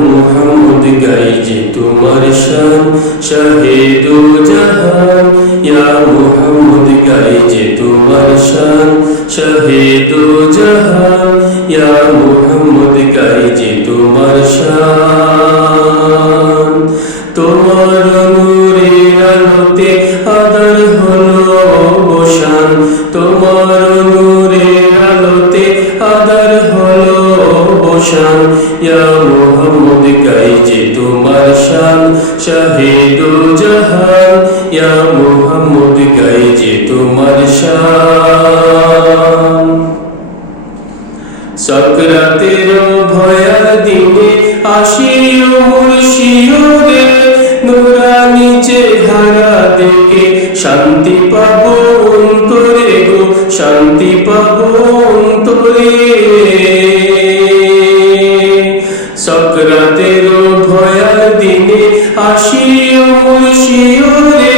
মুহাম্মদ গাই যে তোমার শান, শাহেদ জাহান। ইয়া মোহাম্মদ গাই যে তোমার শান, শাহেদ জাহান। ইয়া মোহাম্মদ গাই যে তোমার শান। অবসান ইয়া মুহাম্মদ গাই যে তোমার শান শাহিদু জাহান, ইয়া মুহাম্মদ গাই যে তোমার শান। সক্রাতের ভয়ার দিনে আসিও মুর্শিও রে নুরানি চেহারা দেখে শান্তি পাবো অন্তরে গো, শান্তি পাবো অন্তরে। সক্রাতের ভয়ার দিনে আসিও মুর্শিও রে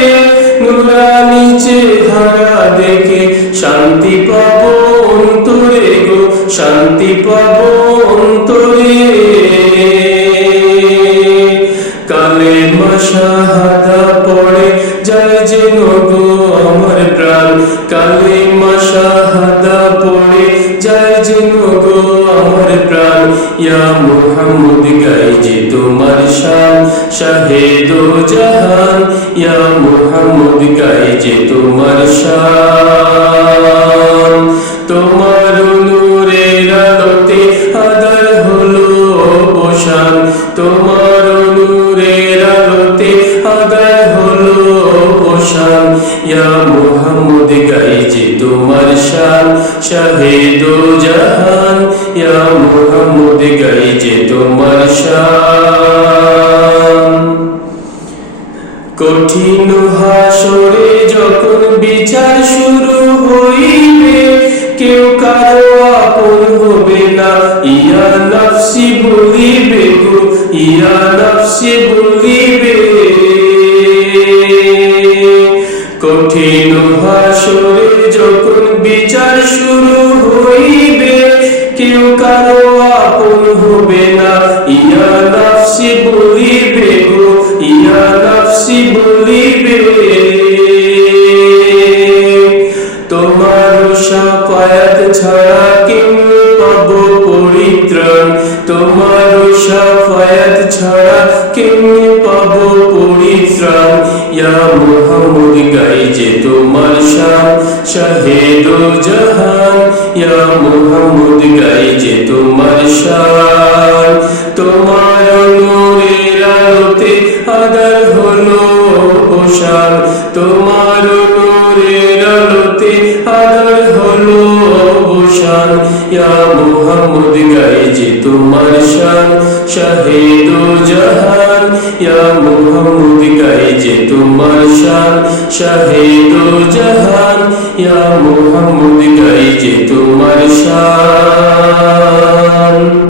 নুরানি চেহারা দেখে শান্তি অন্তরে গো, শান্তি অন্তরে। কালে মাসাহাদা পড়ে যায় যেন গো আমার প্রাণ, কালে মাসাহাদা পড়ে ইয়া মুহাম্মদ গাইজে তোমার শান শাহেদ জাহান। ইয়া মুহাম্মদ গাইজে তোমার শান তোমার নূরের আলোতে আদার হলো অবসান তোমার ইয়া মুহাম্মদ, গাই যে তোমার শান শাহেদো জাহান। ইয়া মুহাম্মদ, গাই যে তোমার শান। কঠিন হাসরে যখন বিচার শুরু হইবে, কেউ কারও আপন হবে না। ইয়া নফসি বলিবে গো, ইয়া নফসি বলিবে হাসরে যখন বিচার শুরু হইবে, কেউ কারও আপন হবে না। ইয়া নফসি বলিবে গো, ইয়া নফসি বলিবে। তোমার সাফায়াত ছাড়া কেমনে পাব পরিত্রাণ, তোমার সাফায়াত ছাড়া কেমনে পাব পরিত্রাণ? ইয়া মুহাম্মদ, গাই যে তোমার শান, শাহেদো জাহান। ইয়া মুহাম্মদ, গাই যে তোমার শান। তোমার নূরের আলোতে আদার হলো ওশান তোমার নূরের আলোতে আদার হলো ওশান ইয়া মুহাম্মদ গাইছে তোমার শান, শাহেদো জাহান। ইয়া মুহাম্মদ গাইছে তোমার শান, শাহেদো জাহান। ইয়া মুহাম্মদ গাইছে তোমার শান।